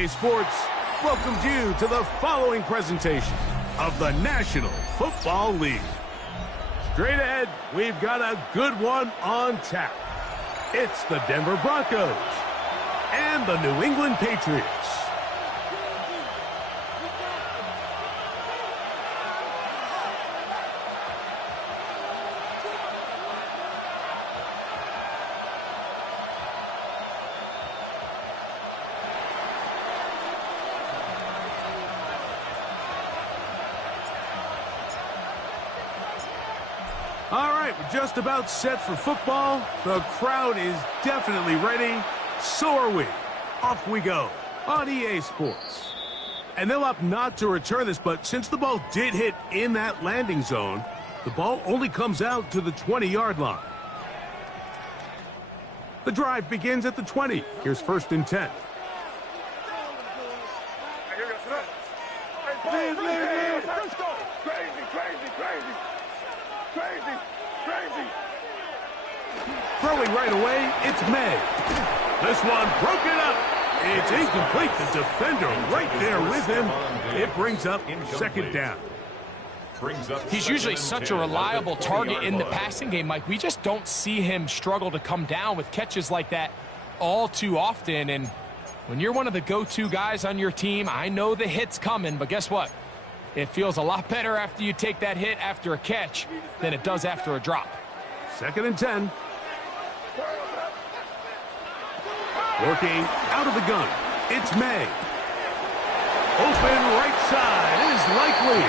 EA Sports welcomes you to the following presentation of the National Football League. Straight ahead, we've got a good one on tap. It's the Denver Broncos and the New England Patriots. All right, we're just about set for football. The crowd is definitely ready. So are we. Off we go on EA Sports. And they'll opt not to return this, but since the ball did hit in that landing zone, the ball only comes out to the 20-yard line. The drive begins at the 20. Here's 1st and 10. Throwing right away, it's May. This one broken up. It's incomplete. The defender right there with him. It brings up 2nd down. He's usually such a reliable target in the passing game, Mike. We just don't see him struggle to come down with catches like that all too often. And when you're one of the go-to guys on your team, I know the hit's coming, but guess what? It feels a lot better after you take that hit after a catch than it does after a drop. 2nd and 10. Working out of the gun. It's May. Open right side is likely.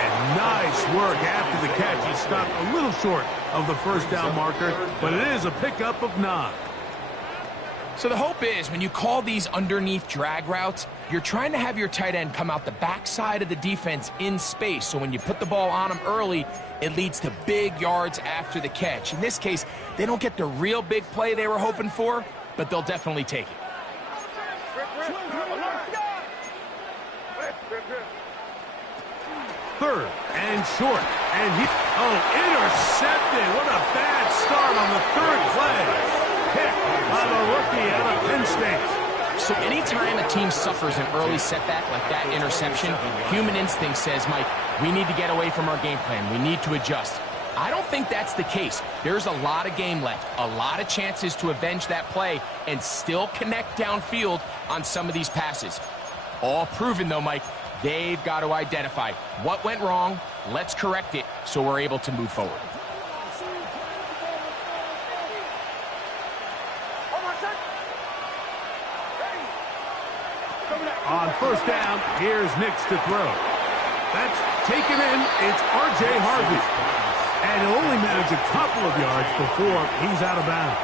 And nice work after the catch. He stopped a little short of the 1st down marker, but it is a pickup of 9. So the hope is when you call these underneath drag routes, you're trying to have your tight end come out the backside of the defense in space. So when you put the ball on him early, it leads to big yards after the catch. In this case, they don't get the real big play they were hoping for, but they'll definitely take it. Third and short. And intercepted. What a bad start on the 3rd play. Pick by the rookie out of Penn State. So anytime a team suffers an early setback like that interception, human instinct says, Mike, we need to get away from our game plan. We need to adjust. I don't think that's the case. There's a lot of game left, a lot of chances to avenge that play and still connect downfield on some of these passes. All proven, though, Mike, they've got to identify what went wrong, let's correct it so we're able to move forward. On 1st down, here's Nix to throw. That's taken in. It's R.J. Harvey. And he'll only manage a couple of yards before he's out of bounds.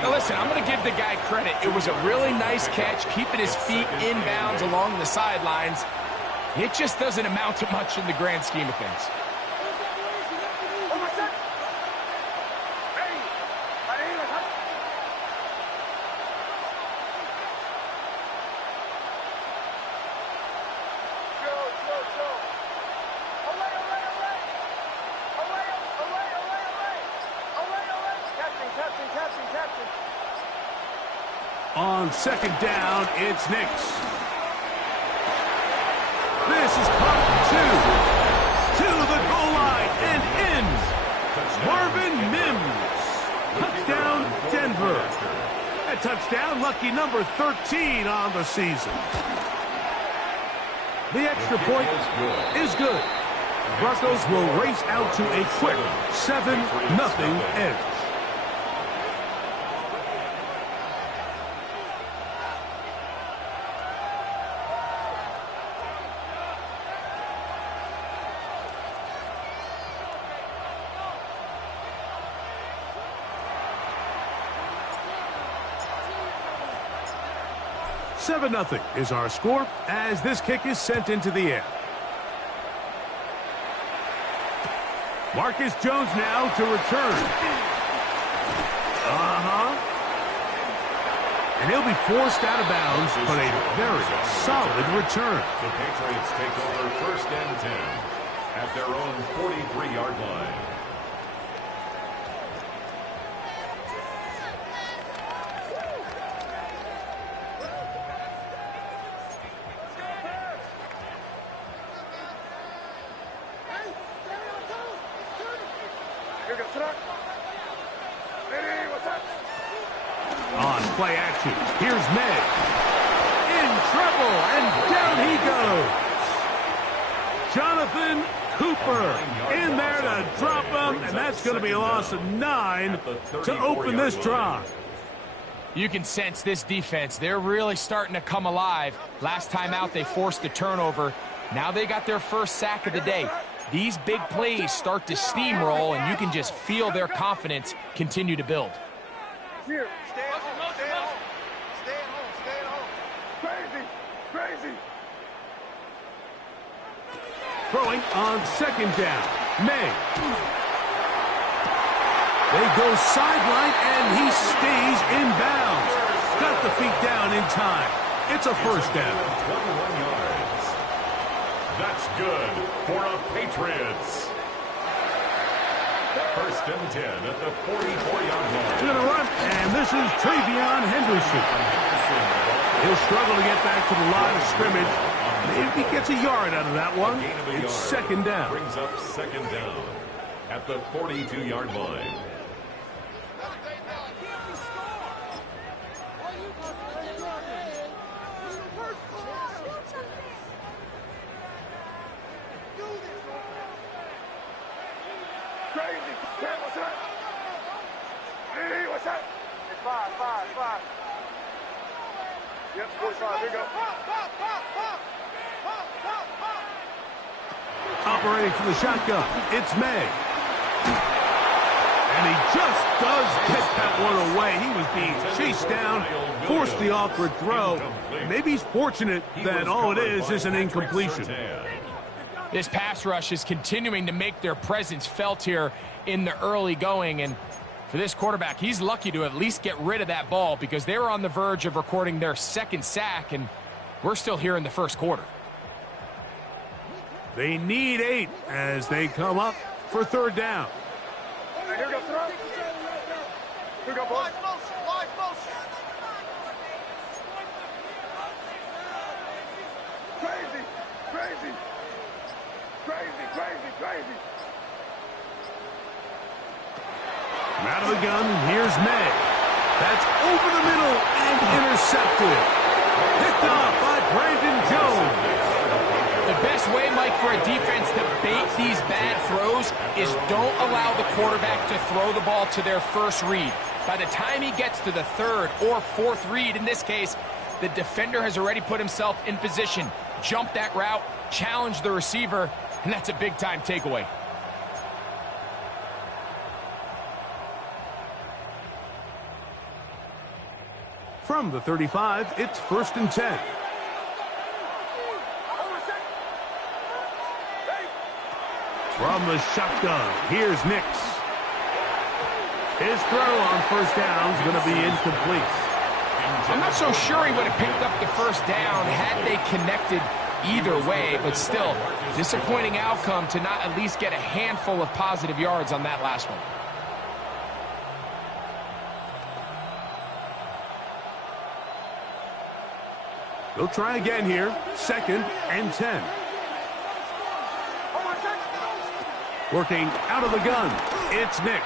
Now listen, I'm going to give the guy credit. It was a really nice catch, keeping his feet inbounds along the sidelines. It just doesn't amount to much in the grand scheme of things. On 2nd down, it's Nix. This is caught for 2. To the goal line and in. Marvin Mims. Touchdown, Denver. A touchdown, lucky number 13 on the season. The extra point is good. Broncos will race out to a quick 7-0 edge. $7-0 is our score as this kick is sent into the air. Marcus Jones now to return. And he'll be forced out of bounds, but a very solid return. The Patriots take over 1st and 10 at their own 43-yard line. play action. Here's May. In trouble, and down he goes. Jonathan Cooper in there to drop him, and that's going to be a loss of 9 to open this drive. You can sense this defense. They're really starting to come alive. Last time out, they forced the turnover. Now they got their first sack of the day. These big plays start to steamroll, and you can just feel their confidence continue to build. Here, stay at home, stay at home. Stay at home, stay at home. Crazy, crazy. Throwing on second down. May. They go sideline, and he stays in bounds. Got the feet down in time. It's a first down. 21 yards. That's good for a Patriots. First and 10 at the 44-yard line. Going to run, and this is Travion Henderson. He'll struggle to get back to the line of scrimmage. Maybe he gets a yard out of that one. It's second down. Brings up second down at the 42-yard line. Crazy. What's up? Hey, what's up? It's five. Yep, 45. Here you go. Operating from the shotgun, it's May. And he just does get that one away. He was being chased down, forced the awkward throw. Maybe he's fortunate that all it is an incompletion. This pass rush is continuing to make their presence felt here in the early going. And for this quarterback, he's lucky to at least get rid of that ball because they were on the verge of recording their second sack, and we're still here in the first quarter. They need 8 as they come up for third down. Here we go, throw. Here we go, boys. Wide motion. Crazy. Out of the gun, here's May. That's over the middle and intercepted. Picked off by Brandon Jones. The best way, Mike, for a defense to bait these bad throws is don't allow the quarterback to throw the ball to their first read. By the time he gets to the third or fourth read, in this case, the defender has already put himself in position, jumped that route, challenged the receiver, and that's a big-time takeaway. From the 35, it's first and 10. From the shotgun, here's Nix. His throw on first down is going to be incomplete. I'm not so sure he would have picked up the first down had they connected either way, but still, disappointing outcome to not at least get a handful of positive yards on that last one. They'll try again here, second and 10. Working out of the gun, it's Nix.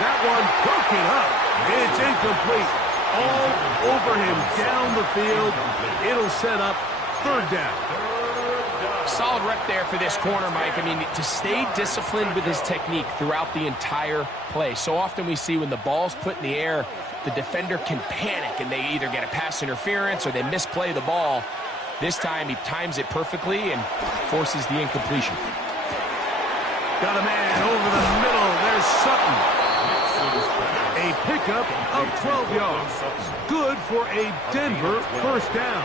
That one broken up. It's incomplete. All over him down the field. It'll set up third down. Solid rep there for this corner, Mike. I mean, to stay disciplined with his technique throughout the entire play. So often we see when the ball's put in the air, the defender can panic and they either get a pass interference or they misplay the ball. This time he times it perfectly and forces the incompletion. Got a man over the middle. There's Sutton. A pickup of 12 yards. Good for a Denver first down.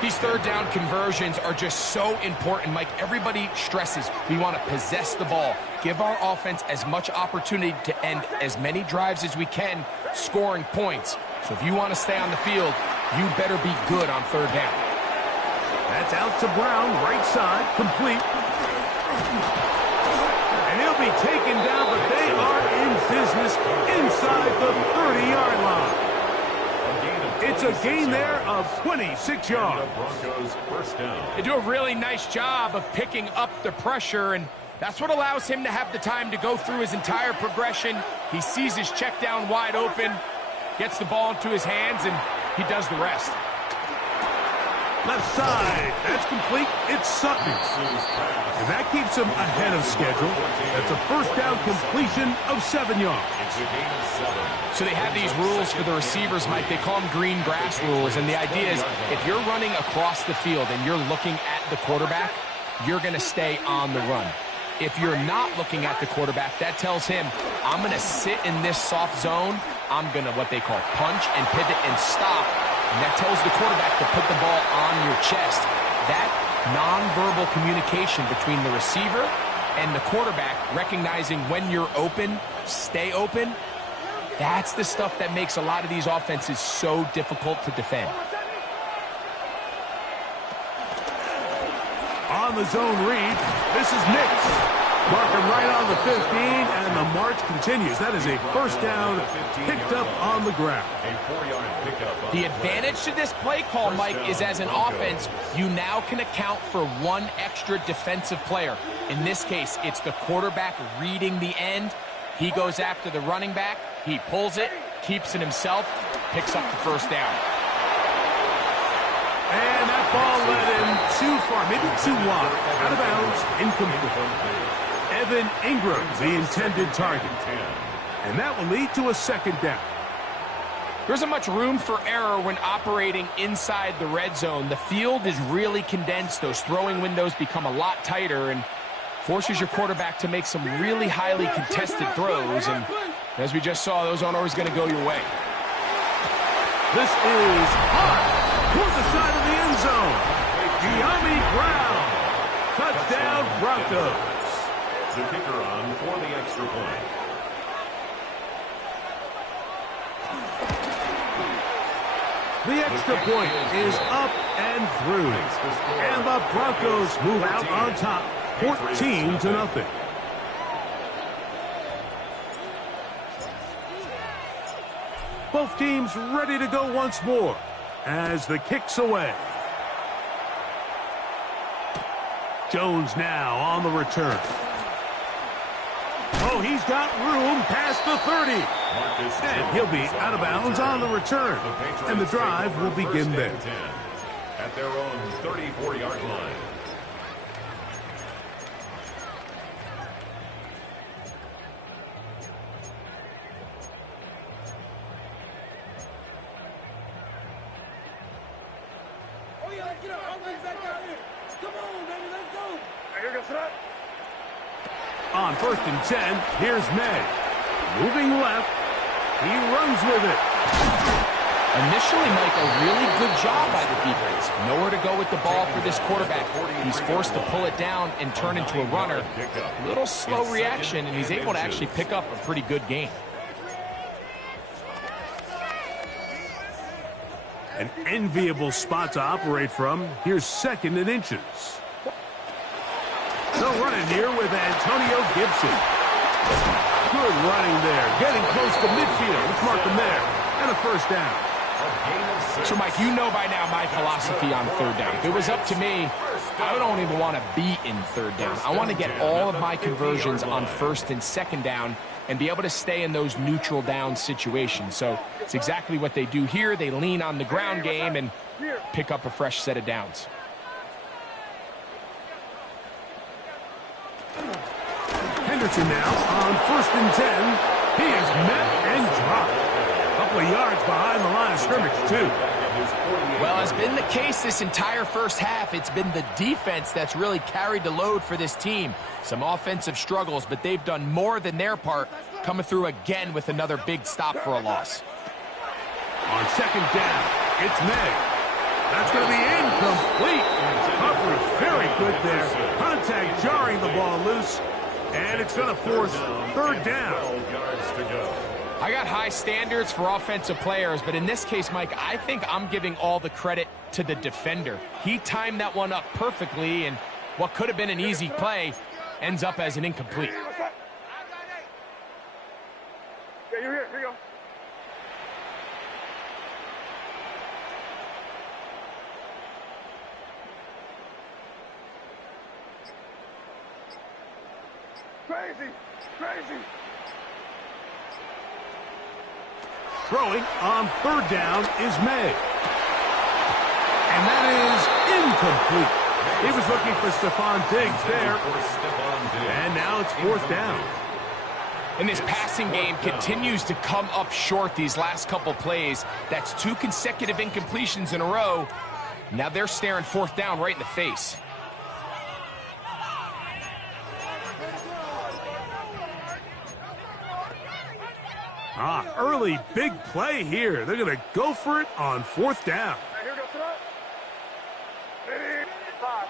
These third down conversions are just so important, Mike. Everybody stresses we want to possess the ball, give our offense as much opportunity to end as many drives as we can, scoring points. So if you want to stay on the field, you better be good on third down. That's out to Brown, right side, complete. And he'll be taken down, but they are in business inside the 30-yard line. It's a gain there of 26 yards. They do a really nice job of picking up the pressure, and that's what allows him to have the time to go through his entire progression. He sees his check down wide open, Gets the ball into his hands, and he does the rest. Left side. That's complete. It's Sutton. And that keeps him ahead of schedule. That's a first down completion of 7 yards. So they have these rules for the receivers, Mike. They call them green grass rules. And the idea is if you're running across the field and you're looking at the quarterback, you're going to stay on the run. If you're not looking at the quarterback, that tells him, I'm going to sit in this soft zone. I'm going to what they call punch and pivot and stop. And that tells the quarterback to put the ball on your chest. That nonverbal communication between the receiver and the quarterback, recognizing when you're open, stay open, that's the stuff that makes a lot of these offenses so difficult to defend. On the zone read, this is Nix. Marking right on the 15, and the march continues. That is a first down picked up on the ground. The advantage to this play call, Mike, is as an offense, you now can account for one extra defensive player. In this case, it's the quarterback reading the end. He goes after the running back. He pulls it, keeps it himself, picks up the first down. And that ball led him too far, maybe too wide. Out of bounds, incomplete. Evan Ingram, the intended target. And that will lead to a second down. There isn't much room for error when operating inside the red zone. The field is really condensed. Those throwing windows become a lot tighter and forces your quarterback to make some really highly contested throws. And as we just saw, those aren't always going to go your way. This is hot toward the side of the end zone. De'Ami Brown. Touchdown, Broncos. The kicker on for the extra point. The extra point is up and through. And the Broncos move out on top, 14-0. Both teams ready to go once more as the kick's away. Jones now on the return. Oh, he's got room past the 30. And he'll be out of bounds on the return. And the drive will begin there. At their own 34-yard line. Oh, yeah, get up. I'll bring back out here. Come on, baby, let's go. Here goes that. On 1st and 10, here's May. Moving left. He runs with it. Initially, Mike, a really good job by the defense. Nowhere to go with the ball for this quarterback. He's forced to pull it down and turn into a runner. A little slow reaction, and he's able to actually pick up a pretty good gain. An enviable spot to operate from. Here's 2nd and inches. They'll run it here with Antonio Gibson. Good running there. Getting close to midfield. Let's mark him there. And a first down. So, Mike, you know by now my philosophy on 3rd down. If it was up to me, I don't even want to be in 3rd down. I want to get all of my conversions on 1st and 2nd down and be able to stay in those neutral down situations. So it's exactly what they do here. They lean on the ground game and pick up a fresh set of downs. Henderson now on 1st and 10. He is met and dropped. A couple of yards behind the line of scrimmage, too. Well, as been the case this entire first half, it's been the defense that's really carried the load for this team. Some offensive struggles, but they've done more than their part, coming through again with another big stop for a loss. On 2nd down, it's May. That's going to be incomplete. Coverage very good there. Contact jarring the ball loose. And it's going to force 3rd down. I got high standards for offensive players, but in this case, Mike, I think I'm giving all the credit to the defender. He timed that one up perfectly, and what could have been an easy play ends up as an incomplete. Yeah, you're here. Here you go. Crazy! Crazy! Throwing on third down is May. And that is incomplete. He was looking for Stephon Diggs there. And now it's fourth down. And this passing game continues to come up short these last couple plays. That's 2 consecutive incompletions in a row. Now they're staring fourth down right in the face. Early big play here. They're going to go for it on fourth down. Here goes the run. Ready? Five.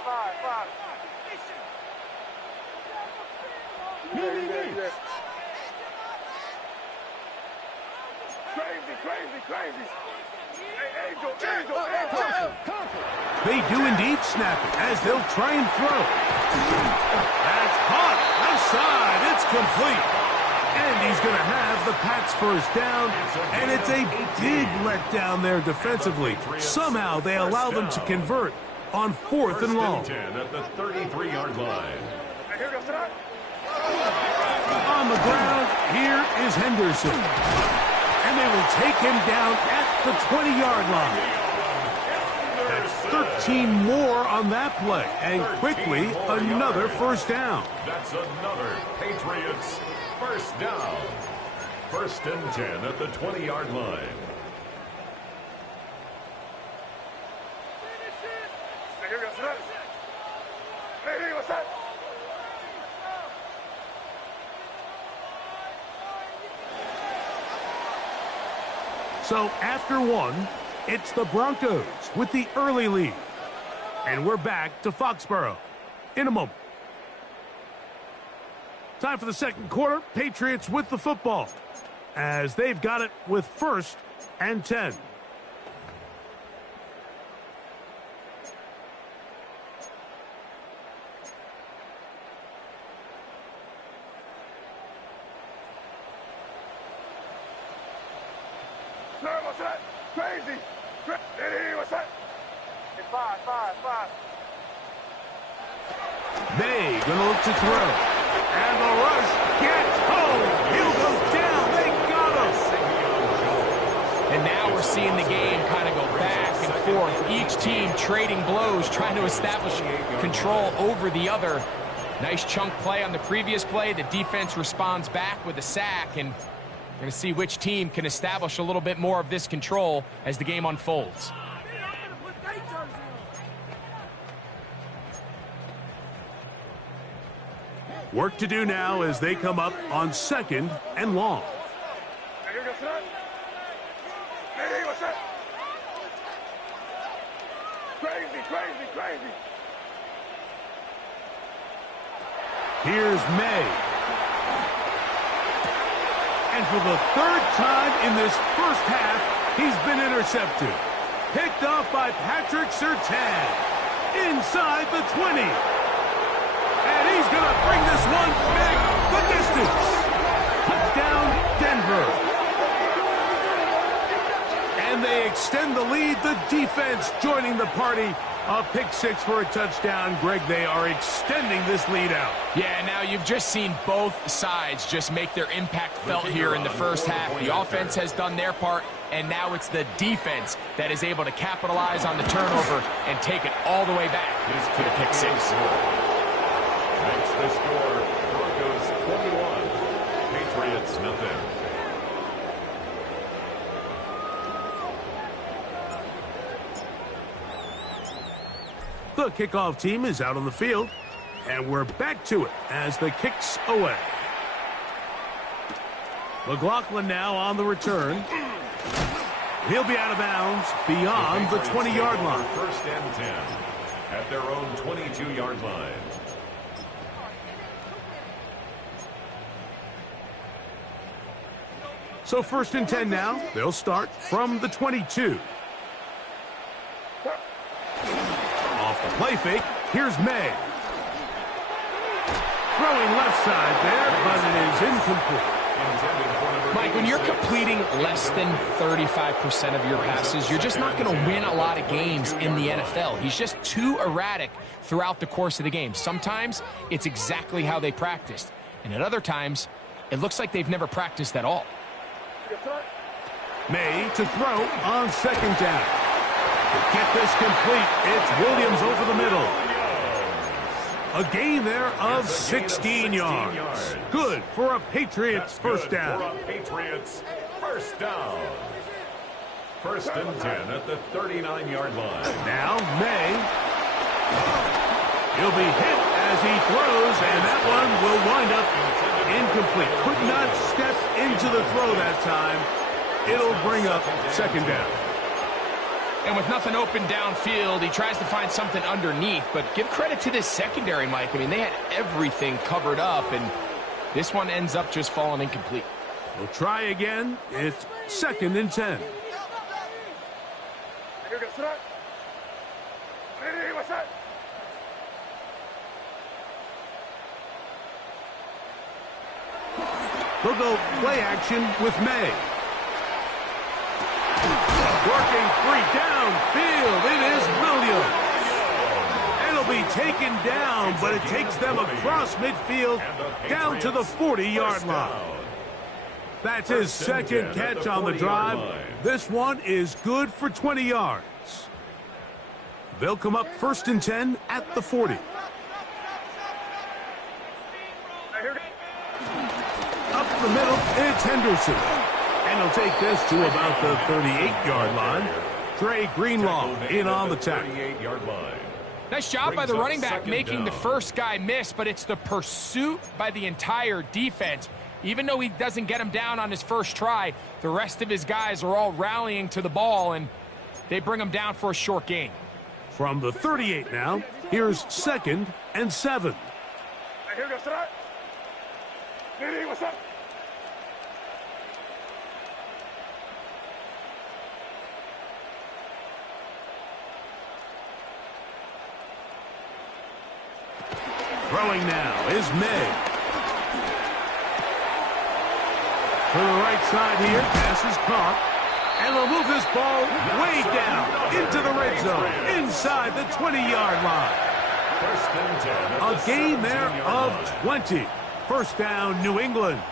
Crazy. Hey, Angel. They do indeed snap it as they'll try and throw. That's hot. Left side. It's complete. And he's going to have the Pats first down. And it's a big letdown there defensively. Somehow they allow them to convert on fourth and long. First and 10 at the 33-yard line. Here goes the run. On the ground, here is Henderson. And they will take him down at the 20-yard line. That's 13 more on that play. And quickly, another first down. That's another Patriots first down. First and 10 at the 20-yard line. Here goes the run. Ready? What's that? So after one, it's the Broncos with the early lead. And we're back to Foxborough in a moment. Time for the second quarter. Patriots with the football as they've got it with first and 10. Sir, what's that? Crazy. Ready? What's that? Five. They gonna look to throw. And the rush gets home. He'll go down. They got him. And now we're seeing the game kind of go back and forth. Each team trading blows, trying to establish control over the other. Nice chunk play on the previous play. The defense responds back with a sack, and we're going to see which team can establish a little bit more of this control as the game unfolds. Work to do now as they come up on second and long. Here goes the run. Ready? What's that? Crazy. Here's May. And for the third time in this first half, he's been intercepted. Picked off by Patrick Surtain inside the 20. And he's going to bring this one back the distance. Touchdown, Denver. And they extend the lead. The defense joining the party. A pick six for a touchdown. Greg, they are extending this lead out. Yeah, now you've just seen both sides just make their impact felt here in the first half. The offense has done their part, and now it's the defense that is able to capitalize on the turnover and take it all the way back for the pick six. Makes the score Broncos 21, Patriots nothing. The kickoff team is out on the field, and we're back to it as the kick's away. McLaughlin now on the return. He'll be out of bounds beyond the 20-yard line. First and 10 at their own 22-yard line. So first and 10 now. They'll start from the 22. Off the play fake, here's May. Throwing left side there, but it is incomplete. Mike, when you're completing less than 35% of your passes, you're just not going to win a lot of games in the NFL. He's just too erratic throughout the course of the game. Sometimes it's exactly how they practiced, and at other times, it looks like they've never practiced at all. May to throw on second down. To get this complete, it's Williams over the middle. A gain there of 16 yards. Good for a Patriots first down. First down. First and 10 at the 39-yard line. Now May. He'll be hit as he throws, and that one will wind up incomplete. Could not step into the throw that time. It'll bring up second down. And with nothing open downfield, he tries to find something underneath. But give credit to this secondary, Mike. I mean, they had everything covered up, and this one ends up just falling incomplete. We'll try again. It's second and 10. They'll go play action with May. Working free downfield. It is Williams. It'll be taken down, but it takes them across midfield down to the 40-yard line. That's his second catch on the drive. This one is good for 20 yards. They'll come up first and 10 at the 40. Up the middle, it's Henderson. And he'll take this to about the 38-yard line. Trey Greenlaw in on the tackle. Nice job by the running back making the first guy miss, but it's the pursuit by the entire defense. Even though he doesn't get him down on his first try, the rest of his guys are all rallying to the ball, and they bring him down for a short gain. From the 38 now, here's second and 7. Throwing now is May. To the right side here, pass is caught. And they'll move this ball way down into the red zone, inside the 20-yard line. A gain there of 20. First down, New England.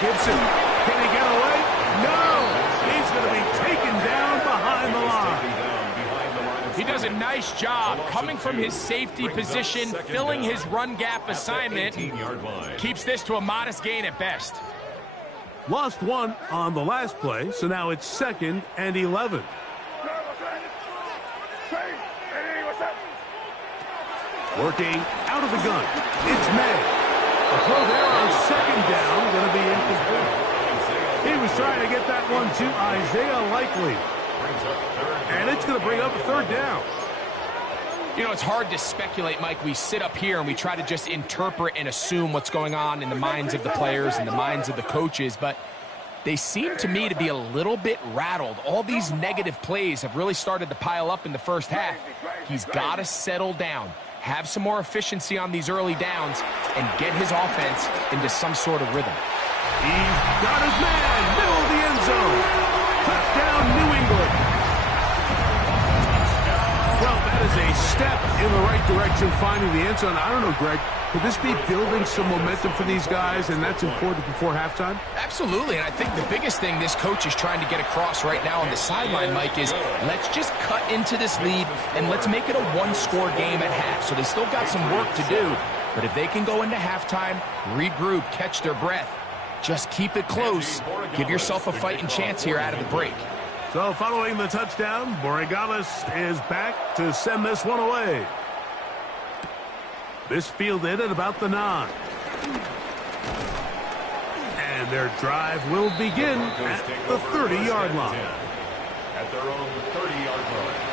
Gibson, can he get away? No! He's going to be taken down behind the line. He does a nice job coming from his safety position, filling his run gap assignment. Keeps this to a modest gain at best. Lost one on the last play, so now it's second and 11. Working out of the gun. It's May. A throw there on second down, going to be incomplete. He was trying to get that one to Isaiah Likely. And it's going to bring up a third down. You know, it's hard to speculate, Mike. We sit up here and we try to just interpret and assume what's going on in the minds of the players and the minds of the coaches, but they seem to me to be a little bit rattled. All these negative plays have really started to pile up in the first half. He's got to settle down, have some more efficiency on these early downs, and get his offense into some sort of rhythm. He's got his man, middle of the end zone. Touchdown, New England. Well, that is a step in the right direction, finding the end zone. I don't know, Greg, could this be building some momentum for these guys, and that's important before halftime? Absolutely, and I think the biggest thing this coach is trying to get across right now on the sideline, Mike, is let's just cut into this lead and let's make it a one-score game at half. So they still got some work to do, but if they can go into halftime, regroup, catch their breath, just keep it close, give yourself a fighting chance here out of the break. So following the touchdown, Borregales is back to send this one away. This fielded at about the 9. And their drive will begin at the 30-yard line. At their own 30-yard line.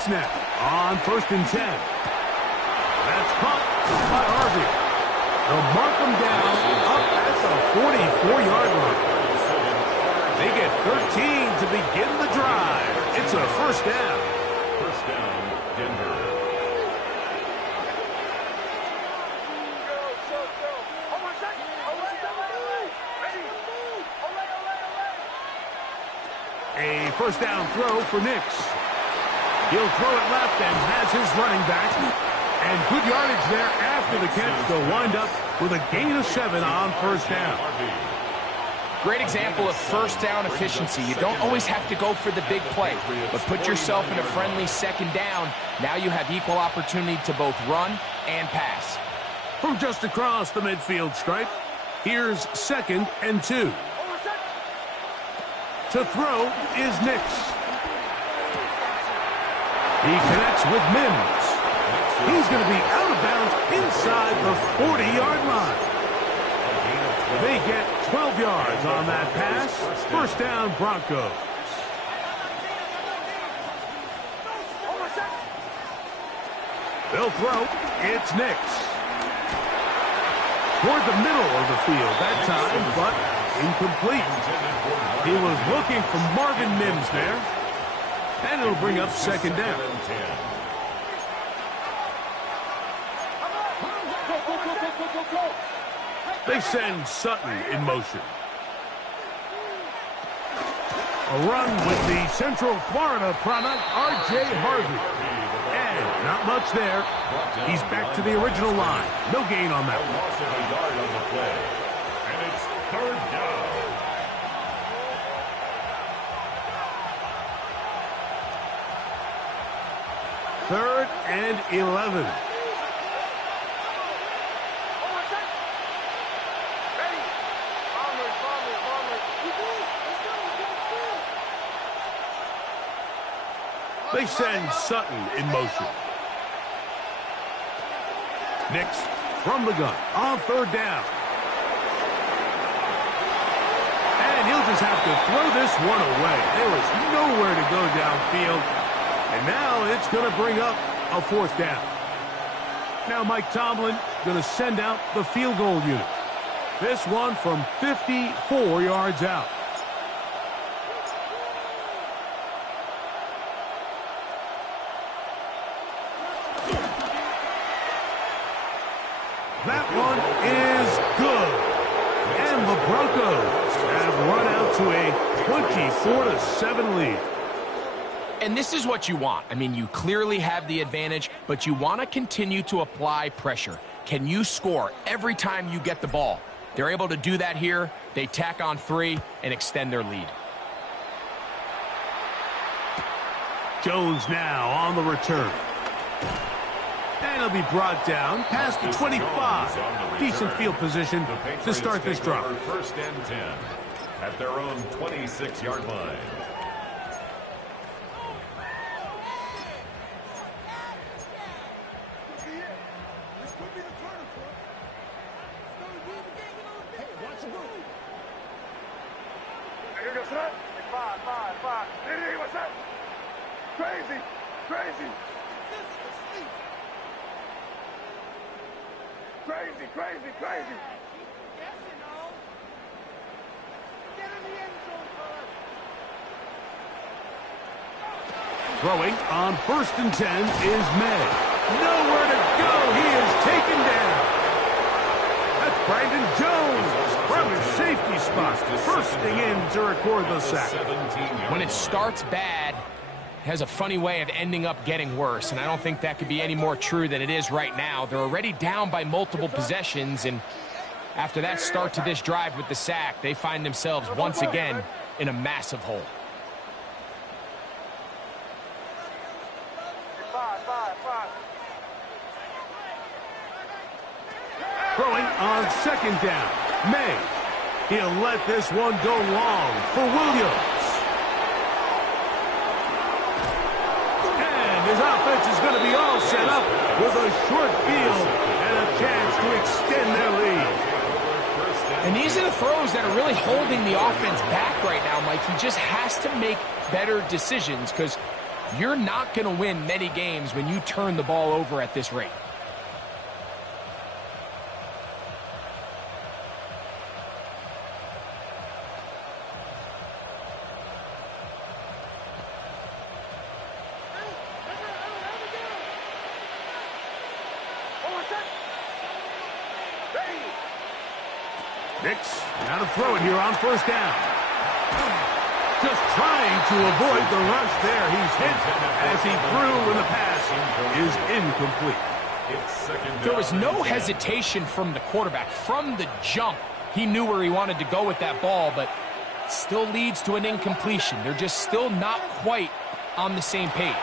blitz now on 1st and 10. That's caught by Harvey. They'll mark them down up at the 44-yard line. They get 13 to begin the drive. It's a first down. First down, Denver. A first down throw for Nix. He'll throw it left and has his running back. And good yardage there after the catch. They'll wind up with a gain of 7 on first down. Great example of first down efficiency. You don't always have to go for the big play, but put yourself in a friendly second down. Now you have equal opportunity to both run and pass. From just across the midfield stripe, here's 2nd and 2. To throw is Nix. He connects with Mims. He's going to be out of bounds inside the 40-yard line. They get 12 yards on that pass. First down, Broncos. They'll throw. It's Nix. Toward the middle of the field that time, but incomplete. He was looking for Marvin Mims there. And it'll bring up 2nd down. They send Sutton in motion. A run with the Central Florida product, R.J. Harvey. And not much there. He's back to the original line. No gain on that one. Loss of a yard on the play. And it's 3rd down. Third and 11. They send Sutton in motion. Nix from the gun on 3rd down. And he'll just have to throw this one away. There was nowhere to go downfield. And now it's going to bring up a 4th down. Now Mike Tomlin going to send out the field goal unit. This one from 54 yards out. That one is good. And the Broncos have run out to a 24-7 lead. And this is what you want. I mean, you clearly have the advantage, but you want to continue to apply pressure. Can you score every time you get the ball? They're able to do that here. They tack on 3 and extend their lead. Jones now on the return. And he'll be brought down past the 25. Decent field position to start this drive. 1st and 10 at their own 26-yard line. Crazy! Crazy! Crazy, crazy, crazy! Throwing on 1st and 10 is May. Nowhere to go. He is taken down. That's Brandon Jones from his safety spot, bursting in to record the sack. When it starts bad, it has a funny way of ending up getting worse, and I don't think that could be any more true than it is right now. They're already down by multiple possessions, and after that start to this drive with the sack, they find themselves once again in a massive hole. Throwing on 2nd down. May. He'll let this one go long for Williams. And his offense is going to be all set up with a short field and a chance to extend their lead. And these are the throws that are really holding the offense back right now, Mike. He just has to make better decisions because You're not going to win many games when you turn the ball over at this rate. Nix, now to throw it here on first down. Just trying to avoid the rush there. He's hit as he threw when the pass is incomplete. There was no hesitation from the quarterback. From the jump, he knew where he wanted to go with that ball, but still leads to an incompletion. They're just still not quite on the same page.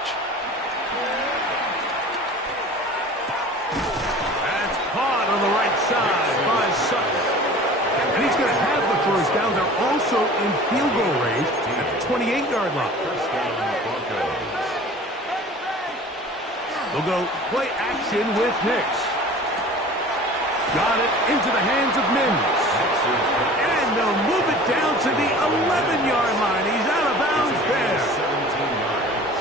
That's caught on the right side by Sutton. And he's going to have the first down. They're also in field goal range at the 28-yard line. First down, Broncos. They'll go play action with Nix. Got it into the hands of Mims. And they'll move it down to the 11-yard line. He's out of bounds there.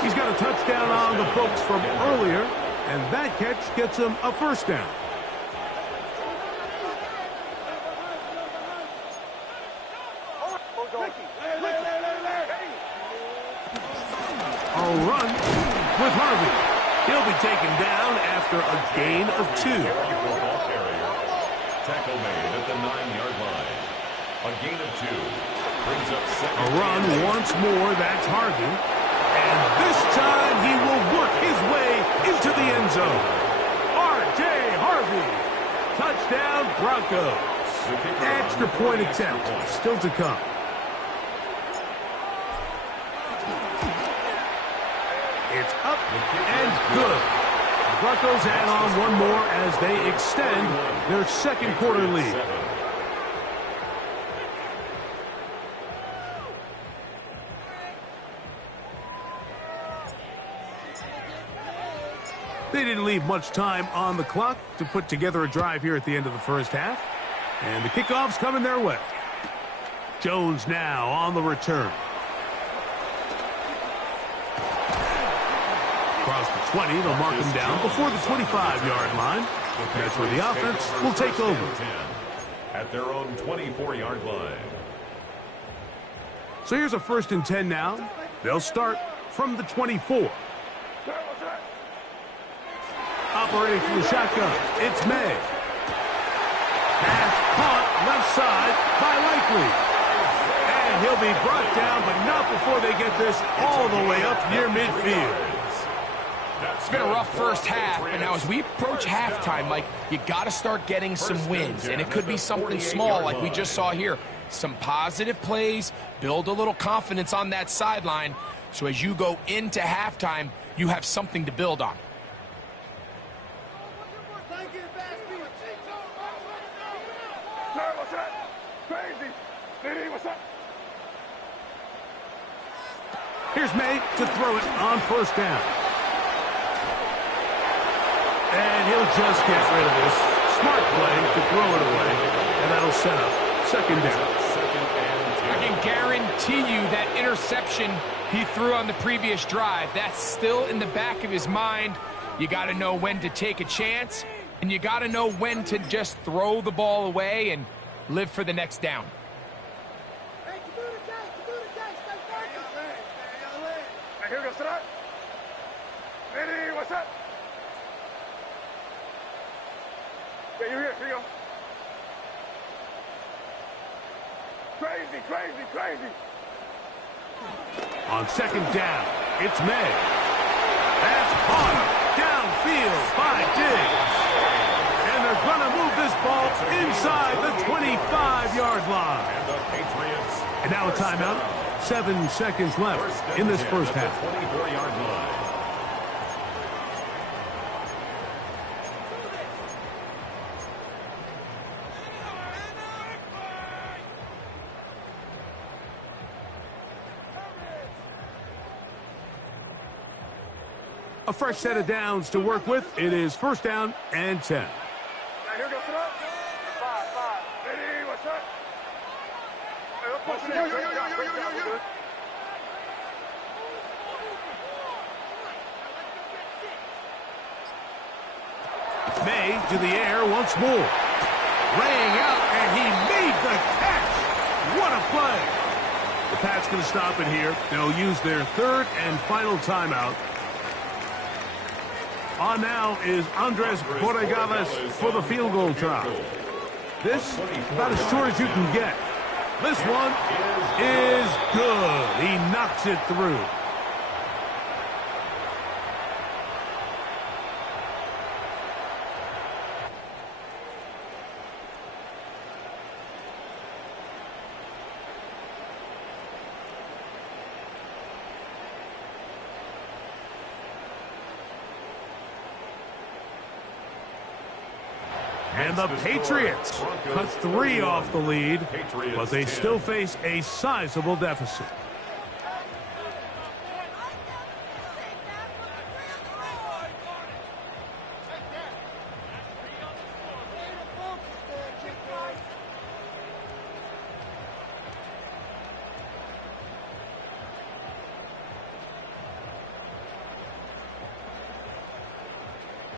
He's got a touchdown on the books from earlier, and that catch gets him a first down. A run with Harvey. He'll be taken down after a gain of 2. Tackle made at the 9-yard line. A gain of 2. Brings up second. A run once more. That's Harvey. And this time he will work his way into the end zone. R.J. Harvey. Touchdown, Broncos. Extra point attempt still to come. It's up and good. The Broncos add on one more as they extend their second quarter lead. They didn't leave much time on the clock to put together a drive here at the end of the first half. And the kickoff's coming their way. Jones now on the return. Across the 20, they'll mark him down before the 25-yard line. That's where the offense will take over. At their own 24-yard line. So here's a 1st and 10 now. They'll start from the 24. Operating from the shotgun, it's May. Pass caught left side by Likely. And he'll be brought down, but not before they get this all the way up near midfield. It's been a rough first half, but now as we approach halftime, Mike, you got to start getting some wins, and it could be something small like we just saw here. Some positive plays, build a little confidence on that sideline, so as you go into halftime, you have something to build on. Here's May to throw it on first down. And he'll just get rid of this. Smart play to throw it away. And that'll set up second down. I can guarantee you that interception he threw on the previous drive, that's still in the back of his mind. You got to know when to take a chance, and you got to know when to just throw the ball away and live for the next down. Here goes that. Ready, what's up? Yeah, you're here, here you go. Crazy, crazy, crazy. On second down, it's May. That's caught downfield by Diggs. And they're going to move this ball inside the 25-yard line. And the Patriots. And now a timeout. 7 seconds left in this first half. 24-yard line. A fresh set of downs to work with. It is first down and 10. Now here goes that. 5. Ready, what's up? May to the air once more. Laying out, and he made the catch. What a play. The Pats going to stop it here. They'll use their third and final timeout. On now is Andres Borregales for the field goal try. This about as short as you can get. This one is good. He knocks it through. And the Patriots cut 3 off the lead, but they still face a sizable deficit.